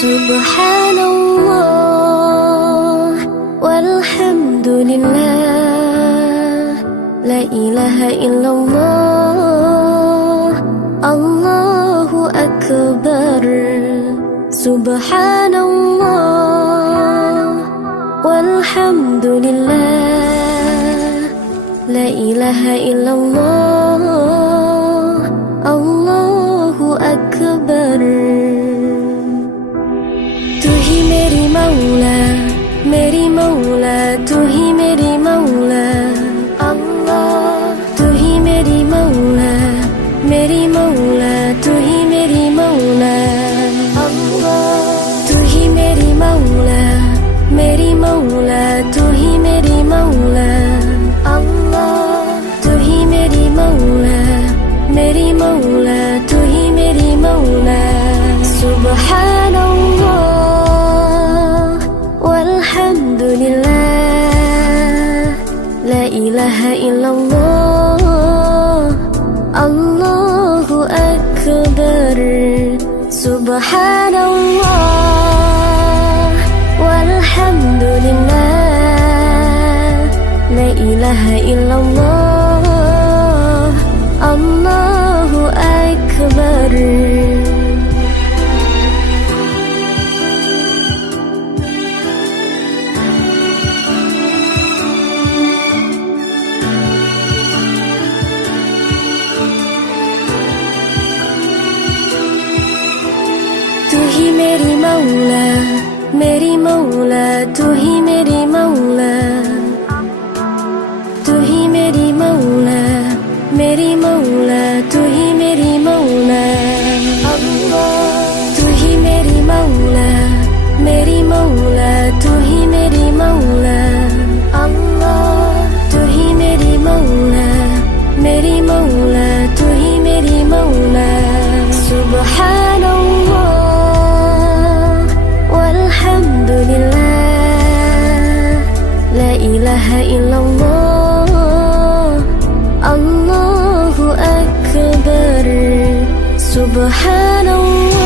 Subhanallah walhamdulillah, la ilaha illallah, Allahu akbar. Subhanallah walhamdulillah, la ilaha illallah, Allahu akbar. तू ही मेरी मौला, मेरी मौला, तू ही मेरी मौला अल्लाह। तू ही मेरी मौला, मेरी मौला, तू ही मेरी मौला अल्लाह। तू ही मेरी मौला, मेरी मौला, तू ही मेरी मौला अल्लाह। तू ही मेरी मौला, मेरी मौला, तू ही मेरी मौला। Subhanallah walhamdulillah, la ilaha illallah, Allahu akbar. Subhanallah walhamdulillah, la ilaha illallah, Allahu akbar. तू ही मेरी मौला, मेरी मौला, तू ही मेरी मौला। तू ही मेरी मौला, मेरी मौला, तू ही मेरी मौला अल्लाह। तू ही मेरी मौला, मेरी मौला, तू ही मेरी मौला अल्लाह। तू ही मेरी मौला, मेरी मौला, तू ही मेरी मौला। Subhanallah walhamdulillah, la ilaha illallah, Allahu akbar. Subhanallah